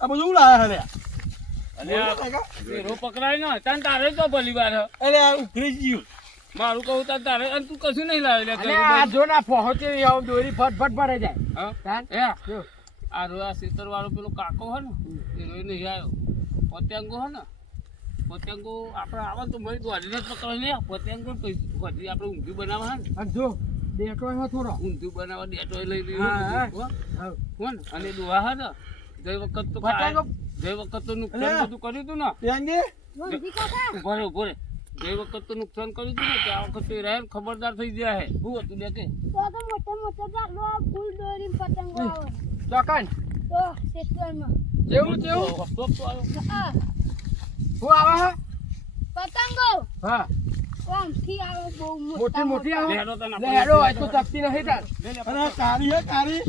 આ બધું લાયા હલે હીરો પકડાય ને તાન તારે તો ભલી વાર અરે આ ઉખડી ગયું મારું કહું તારે અને તું કશું નહીં લાવે આ જો ના પહોંચે આવ દોરી ફટ ભરે જાય આ રોયા સેતર વાળો પેલો કાકો હે ને એ રોઈ નહીં આવ્યો પતંગો હે ને પતંગો આપણે આવે તો મળી દોડીને જ પકડાય લે પતંગો પછી આપણે ઊંધિયું બનાવવા હે ને જો ડેટો હે થોડો ઊંધિયું બનાવવા ડેટો લઈ લઈએ કોણ અને દોવા હે ને ગઈ વખત તો નુકસાન બધું કર્યું હતું ને ભરે ભરે ગઈ વખત તો નુકસાન કર્યું હતું ને કે આ વખતે રહે ખબરદાર થઈ ગયા હે શું હતું લે કે ચોકન જેવું જેવું સ્ટોપ તો આવ્યો શું આવે હે પતંગો હા કોમ થી આવે બહુ મોટી મોટી આવે લેડો તને લે હેડો આ તો તપતી નહીં તાર અને કારી હે કારી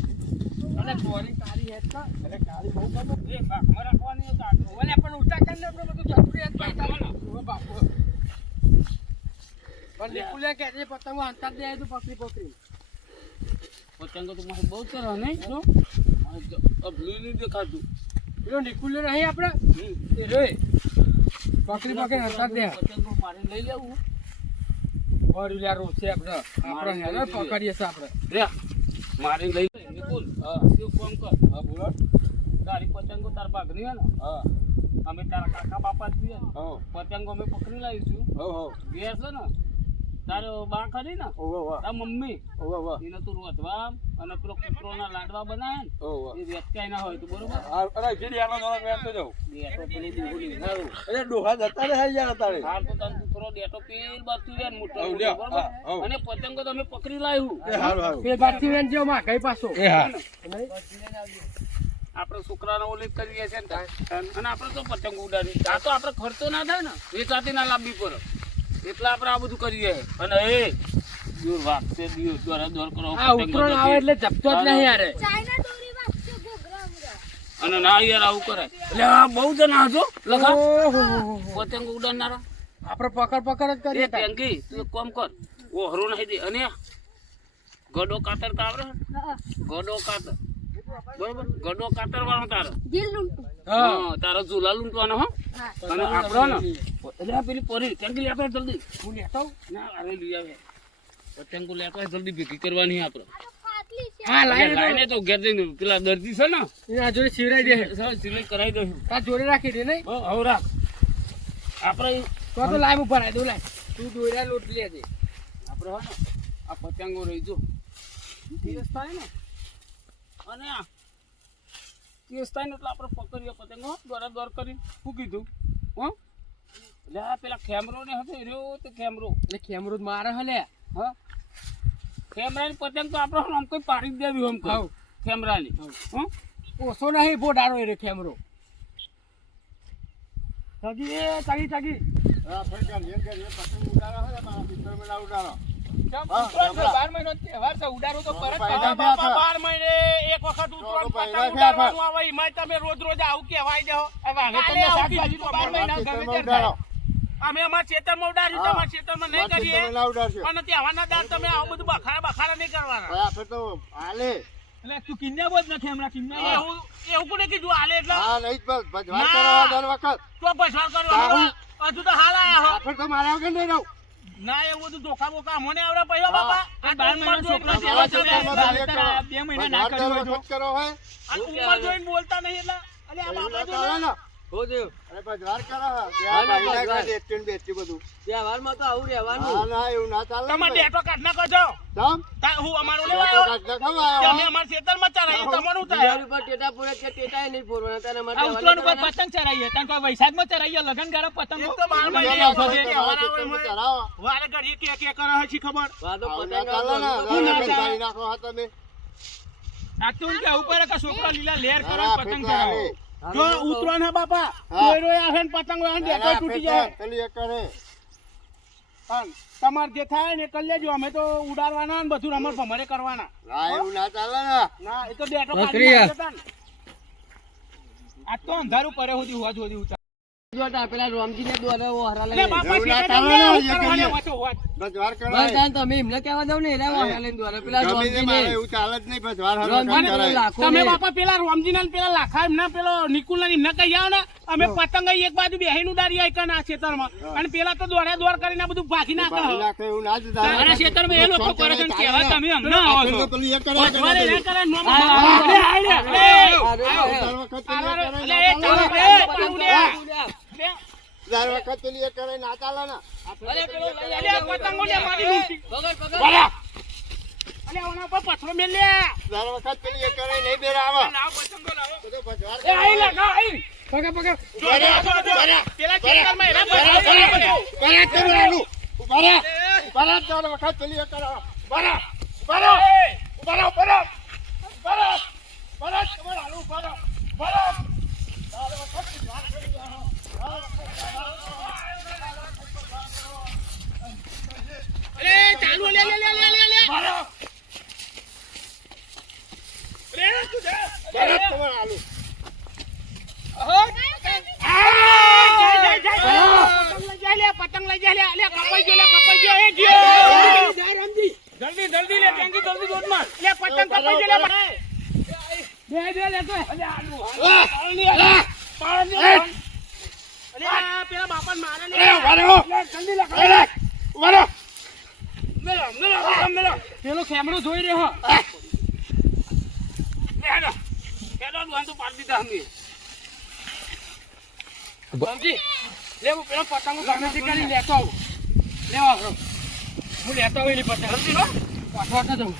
અને ચોરી કારી હે તો અરે કારી બહુ ગમે એ બાકમાં રાખવાની કાઢો ઓલે પણ ઉલટા કરીને આપણે બધું ચતુરી હે પાછા બાપુ પણ નિકુલે કે જે પતંગો અંતર દે તો પકડી પતંગો તો મને બહુ સરસ નહીં જો બ્લુ નહીં દેખાતું પેલો નિકુલે નહીં આપણે એ રે પકડી અંતર દે પતંગો મારે લઈ લેવું ઓરિયા રો છે આપણે હેલો પકડીએ છે આપણે રે મારે લઈ લે નિકુલ તું ફોન કર બોલો તારી પતંગો તાર ભાગની હે ને અમે તારા કાકા બાપા જ છીએ પતંગો અમે પકડી લાવીશું ઘેર છે ને તારો બા ખરી ને તાર મમ્મી એને તું રોધવા અને પેલો કૂતરોના લાડવા બનાવે ને એ વેચકાય ના હોય તો બરોબર અરે જેડી આનો નોનો વેર તો જાવ ડેટો પેલી દીકરી હારું અરે ડોહા જતા રે યાર તારે હાર તો તને કૂતરો ડેટો પેલ બાજુ વેન મોટો બરોબર અને પતંગો તો અમે પકડી લાવ્યું એ હારું તે બારથી વેન જો માં કઈ પાછો એ હા આપણે છોકરાનો ઓલી કરીએ છે ને અને આપણે તો પતંગ ઉડાડી આ તો આપણે ખર્ચો ના થાય ને વેચાતી ના લાવવી પડે એટલે આપણે આ બધું કરીએ અને એ દૂર વાગશે દોર કરો આ ઉતરણ આવે એટલે જપતો જ નહીં યાર ચાઇના દોરી વાગશે ગોગરામ અને ના યાર આવું કરે એટલે આ બહુ જણા છો લખા પતંગ ઉડાડનારા આપણે પકડ જ કરીએ ટેંકી તું એક કામ કર ઓ હરો નહીં દે અને ગડો કાતર કાવરે ગડો કાતર બરોબર ગડો કાતર વાળો તારો દિલ લૂંટું હા તારો ઝૂલા લૂંટવાનો હો અને આપણો ને એટલે આ પેલી પરી ટેંકી લેતો જલ્દી હું લેતો ના અરે લઈ આવે પતંગો લેતો જલ્દી ભેગી કરવાની આપણે પાતલી છે હા લાઈને તો ઘેર જઈને પેલા દર્દી છે ને એના જોડે સિવરાઈ દે સિલાઈ કરાવી દઉં તા જોડે રાખી દે નહીં હવે રાખ આપણે તો લાઈમ ઉપર આવી દો લાઈ તું દોર્યા લોટ લેજે આપણે હોય ને આ પતંગો રહી જો તીરસ થાય ને અને આ તીરસ થાય ને એટલે આપણે પકડીએ પતંગો દોર કરી શું કીધું હો એટલે આ પેલા ખેમરો ને હતો રહ્યો તો ખેમરો એટલે કેમરો મારે હલે હા ખેમરાની પતંગ તો આપણે આમ કોઈ પાડી દેવી આમ કહું ખેમરાની હં ઓછો નહીં બોડારો એ રે કેમરો તગી હા ફેર કામ જેમ કે પતંગ ઉડાડો હે મારા પિત્તર મેલા ઉડાડો 12 મહિનો તહેવાર છે ઉડારો તો પરત 12 મહિને એક વખત ઉતરણ પતંગ ઉડાડવાનું આવે એમાં તમે રોજ આવું કહેવાય જાઓ હવે શાકભાજી તો 12 મહિના ગમે ત્યારે અમે અમારા ખેતરમાં ઉડાડ્યું તમારા ખેતરમાં નહીં કરીએ મેલા ઉડાડશે અને તહેવારના દાડ તમે આવું બધું બખાડા નહીં કરવાના આપણે તો હાલે એટલે તું કિન્યા બોજ નથી હમણાં કિન્યા એવું કોને કીધું હાલે એટલે હા નહીં બસ ભજવાર કરવા દર વખત તો પૈસા કરવા હજુ તો હાલ આયા હો આપણે તો મારા વગર નહીં રહું ના એવું બધું ધોખા બોખા મને આવડે પૈસા બાપા આ 12 મહિના છોકરા સેવા સેવા તમે 2 મહિના ના કર્યો જો કરો હોય આ ઉંમર જોઈને બોલતા નહીં એટલે અલે આ બાપા જો અરે ભજવાર કરો હા ભાઈ ના દેખતું બેચી બધું તહેવારમાં તો આવું રહેવાનું હા ના એવું ના ચાલે તમારે ડેટો કાઢ નાખો છો તમ હું અમારું લેવા આવ્યો તમે અમાર ખેતરમાં ચરાઈ તમારું થાય ટેટા પૂરે કે ટેટા નહીં પૂરવાના તને માટે આ ઉત્તરાયણ ઉપર પતંગ ચરાઈએ તને કોઈ વૈશાખમાં ચરાઈએ લગન ગાળો પતંગ એક તો 12 મહિને આવશે ચરાવો વારે ઘડીએ કે કરે હશે ખબર વાદો નાખો હા તમે આ તું કે ઉપર કે છોકરા લીલા લેર કરે પતંગ ચરાવે જો ઉતરવાન હે બાપા કોઈ રોય આવે ને પતંગ હોય ને ડેટો તૂટી જાય પેલી એક કરે તમારે જે થાય ને કરી લેજો અમે તો ઉડાડવાના ને બધું રમણ ભમરે કરવાના ના એવું ના ચાલે ને ના એ તો ડેટો કાઢી નાખતા ને આ તો અંધારું પડે સુધી હોવા જોડી પેલા રોમજીને દોરે ઓહરા લે લઈને. બાપા એવું ના શેઠ ચાલે ને, તમને એ કરવાને કરીએ. વાંચો વાત. ભજવાર બસ કરાય. તાન તમે એમને કહેવા દઉં ને એના ઓહરા લઈને દોરે. પેલા ગમે તે મારે રોમજીને. એવું ચાલે જ નહીં, ભજવાર હારો રોમજીને કરાય. પેલો લાખો તમે ને. બાપા પેલા રોમજીના ને પેલા લાખા એમના પેલો નિકુલના ને એમને કહી આવો ને અમે પતંગ એક બાજુ બેહીને ઉડાડી આઈ કન આ ખેતરમાં અને પેલા તો દોડે દોડ કરીને આ બધું ભાગી નાખે ભાઈ નાખે એવું ના જ થાય. મારા ખેતરમાં એ લોકો કરે છે ને કહેવા તમે અમને આવો છો. પેલું એ કરે, ભજવાને કરે ના કરે નો આ, અલે આઈ લે દર વખત પેલું એ કરે, અલે ના ચાલો ચાલે. રે પાડું લે દર વખત પેલું એ કરે, ના ચાલે ને. અલે પતંગો લે મારી લૂંટી પકડ, પકડ. વાલા અલે ઓના પર પથરો મેલ લે દર વખત પેલું એ કરે, નહીં બેરા આવે. લાવો પતંગો લાવો. બધું ભજવાર એ આઈ કરાય. લગા આઈ પકડ, પકડ. જો પેલા ખેતરમાં એના પથરો ઉભા રહે, તમારું. ઉભા રહે. ઉભા રહે, દર વખત પેલું એ કરે. ઉભા રહે. ઉભા રહે. ઉભા રહે, ઉભા રહે. ઉભા રહે. ઉભા રહે, તમારું હાલું ઉભા રહે. ઉભા રહે. દર વખત ભજવાર કરી જાઓ. અલે ચાલુ લે લે લે લે લે લે ઉભા રહે. રે તું જા ઉભા રહે, તમારું હાલું. પતંગ લઈ જા લે કપાઈ ગયો એ ગયો જલ્દી જલ્દી લે ટેંકી જલ્દી દોડ માર. લે પતંગ કપાઈ ગયો લે બે લેતો. અલે પેલા બાપા મારે લે એ, ઉભા રહો. જલ્દી લે ઉભા રહે. ઉભા રહો. મેલો પેલો ખેમડો જોઈ રહ્યો. પેલો દુકાન તો પાડી દીધા અમે રોમજી, લે હું પેલો પતંગો ગમેથી કરી લેતો આવું. લેવા આવો. હું લેતો આવું એની પતંગ. જલ્દી નો પાછો જવું.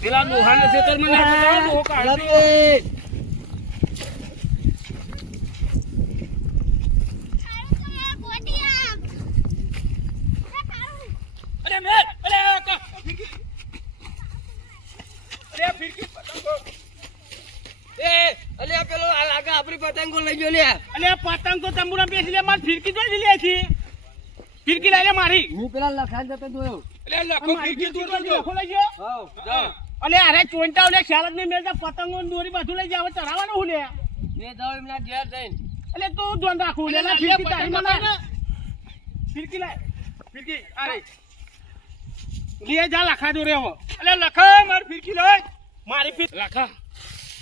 પેલા દોહાના ખેતરમાં નાખી દો કાઢી અરે મેલ અરે કા ફિરકી. અરે ફિરકી પતંગો. એ અલ્યા પેલો આ લાગે આપણી પતંગો લઈ ગયો લે. અલે પતંગ તો તંબુરા બેસી લે માર ફિરકી જોઈ લે છે ફિરકી લઈ લે મારી હું પેલા લખાઈ જતો જોયો. અરે લખો ફિરકી દૂર કરજો. લખો લઈ ગયો હાઉ, જાઓ. અલે અરે ચોંટા લે ખ્યાલ જ નહીં મેલતા પતંગો ને દોરી બધું લઈ જાવ ચરાવવાનું હું લે ને જાઓ એમના ઘેર જઈને. અલે તું ધ્યાન રાખું લે અલે, ફિરકી લે, તારી પતંગ મને ફિરકી લાય ફિરકી અરે લે જા લખા દો રે હો અરે લખા માર ફિરકી લઈ. મારી ફિર લાખા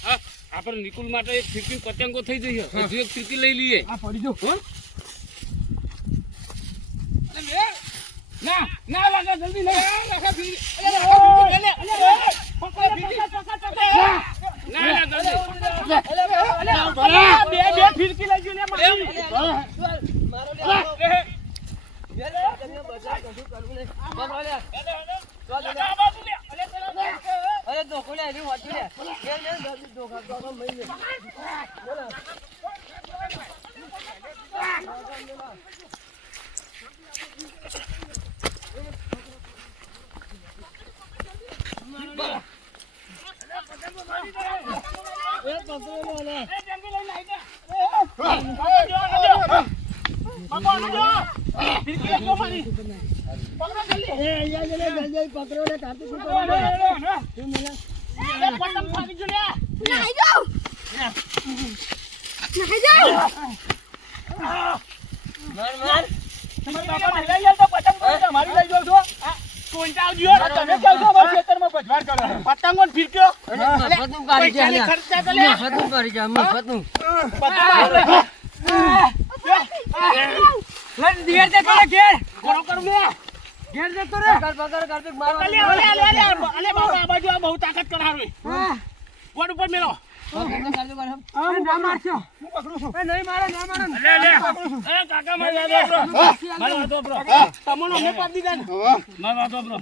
હા આપણે નિકુલ માટે એક ફિરકી પતંગો થઈ જઈએ હજુ એક ફિરકી લઈ લઈએ આ પડી જો. અરે મેલ ના ના લાગા જલ્દી લે લખા ફિરકી. અલે લખા ફિરકી લે અલે પકડ ફિરકી ના ના જલ્દી બે ફિરકી લઈ ગયો લે મારી મારો લે આવો. લે, તમે બધા કશું કરવું નહીં. બસ લે. અરે ધોકો લે એની વાંચી લે. લે જલ્દી ધોકા ધોકા મળી લે. માર માર. પતંગો ફિરક્યો મફતનું કાઢી જા લે. ખર્ચા તો લે મફતનું કાઢી જા મફતનું. ઘેર જતો રે ઘેર. ઘેર જતો રે. પકડ પકડ કાર્તિક મારવા. અલે બાબા આ બાજુ આ બહુ તાકાત કરાવે ગોડ ઉપર મેલો પકડને કાર્તિક માર. ના મારશો. હું પકડું છું. એ નહીં મારે ના મારે. એ કાકા મારી વાતો બ્રો તમોનો મે પાડી દીધા ને મારી વાતો બ્રો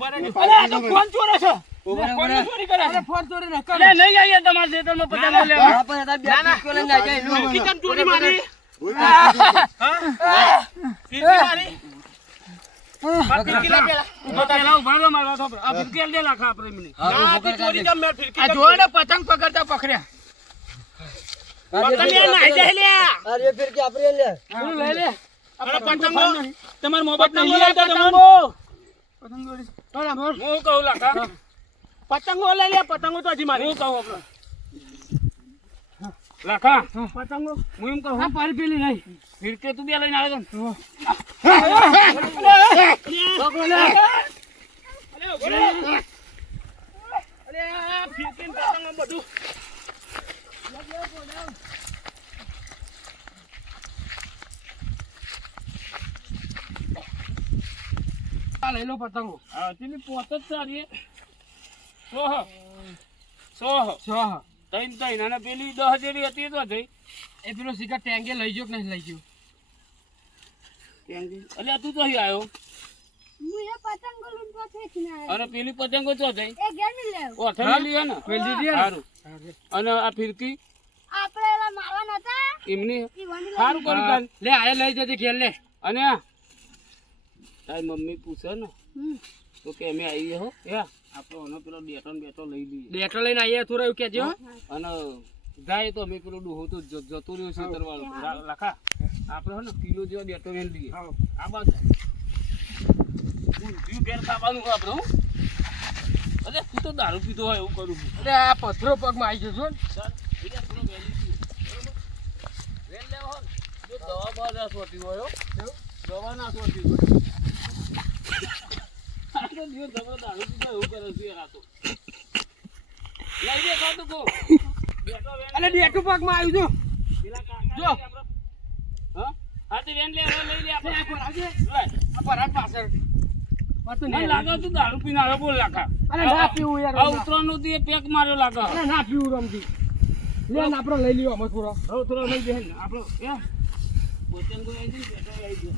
અલે આ તો ફોન ચોરે છે ફોન ચોરી કરે અરે ફોન ચોરી ન કર. અલે નહીં આઈએ તમારા ખેતરમાં પતંગો લેવા આપણે હતા બે પિસ્તોલ લઈને આવી જાય એનું. કિતમ ચોરી મારી ફિરકી મારી ફિરકી લે પેલા પેલા ઉભા રહો મારી વાતો પર. આ ફિરકી દે લાખા આપણે મને ના તી ચોરી જમ મે ફિરકી આ જોડે પતંગ પકડતા પકડ્યા. પતંગ લે નાઈ જાય લે અરે ફિર કે આપણે લે. બોલું લઈ લે અરે પતંગો તમાર મોબાઈલ પતંગો નહીં લે આવતો પતંગો તમને. હું કહું લાખા પતંગો લઈ લે પતંગો તો હજી મારી હું કહું આપણે લાખા પતંગો હું એમ કહું આ પારી પેલી નહીં ફિરકે તું બે લઈને આવ્યો તો અરે આ ફિરકી ને પતંગો બધું આ લઈ લો પતંગો હા તેની પોત જ સારી સો તૈન અને પેલી 10 જેવી હતી તો થઈ એ પેલો શિકાર ટેંગે લઈ ગયો કે નહીં લઈ ગયો અલ્યા તું તો અહીં આવ્યો હું એ પતંગો લૂંટવા ખેંચીને આવ્યો. અને પેલી પતંગો તો થઈ એ ઘેર ની લેવ. ઓથે લીએ ને પેલી લીધી ને? સારું અને આ ફિરકી આપણે એલા મારવા નતા એમની ઈ વણી સારું કર્યું કાલ. લે આ લઈ જજે ઘેર લે અને તારી મમ્મી પૂછે ને તો કે અમે આવીએ હો આપણો એનો પેલો ડેટો ને બેટો લઈ લઈએ ડેટો લઈને આવીએ થોડું એવું કહેજો અને જાય તો અમે પેલો ડોહો તો જતું રહ્યું છે તરવાળો લાખા આપણે હે ને કિલો જેવો ડેટો વેન લઈએ આ બાજુ ઊંધિયું ઘેર ખાવાનું આપણે હો અરે તું તો દારૂ પીધો હોય એવું કરું છું અરે આ પથરો પગમાં આવી જશો ને ચાલ બીજા થોડો વહેલી પીએ બરોબર વેલ લેવો હોય ને જો દવા બવા ના સોતી હોય હો દવા ના સોતી હોય આટલો દિવસ જબરો દારૂ પીધો એવું કરે છે યાર આ તો લઈ દે ખાતું કો બેટો વેન અલે ડેટો પગમાં આવ્યું જો પેલા કાકા જો. હા હા તે વેન લે હવે લઈ લે આપણે આ પરાજે. લાય. આ પરાટ પાછળ વાતો મને નહીં લાગે તું દારૂ પીને આવ્યો બોલ લાખા અરે ના પીવું યાર આ ઉતરવાનું તું એ પેક માર્યો લાગે અરે ના પીવું રમતી લે ને આપણો લઈ લ્યો અમે થોડો હવે થોડો લઈ દે ને આપણો એ પોચંગો આવી જઈને બેઠો આવી ગયો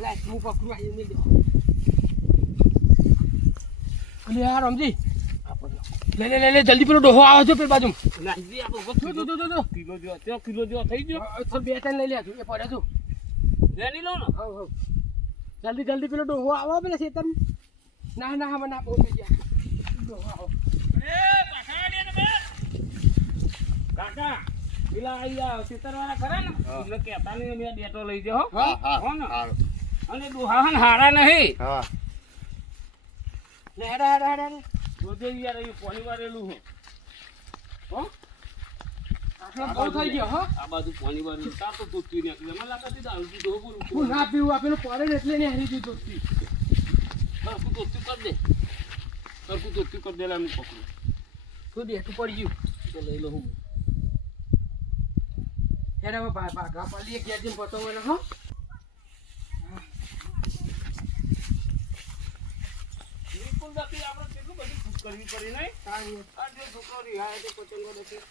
લે હું પકડું આવી મેં દો અલે યાર રમજી લે જલ્દી પેલો ડોહો આવે છે પેલી બાજુ કિલો જેવો થઈ ગયો બે ત્રણ લઈ લે એ પડે છું લેની લો ને જલ્દી પેલો ડોહો આવો પેલા ખેતર ના હવે ના બહુ થઈ ગયા ડોહો આવો કાકા પેલા આયા ખેતરવાળા ખરા ને એટલે કહેતા નહીં અમે ડેટો લઈ જાઓ હો હો ને અને ડોહા હારા નહીં હા લે હેડા જોજે યાર એ પાણી વાળેલું હો આટલો બહુ થઈ ગયો હો આ બાજુ પાણી વાળેલું તાર તો તૂટતી નીકળી મને લાગે છે દારૂ પીધો બોલું હું ના પીવું આ પેલું પડે ને એટલે ને હારી દીધું દોસ્તી સરખું તૂટતું કરી દે સરખું તૂટતું કરી દે લે હું પકડું તું દેખું પડી ગયું તો લઈ લો હું હેડા હવે ભાગા પાડીએ કે જેમ પતંગ હો બિલકુલ નથી આપણે કેટલું બધું કરવી પડી નહીં આ જે છોકરો રિહાય તે પતંગો નથી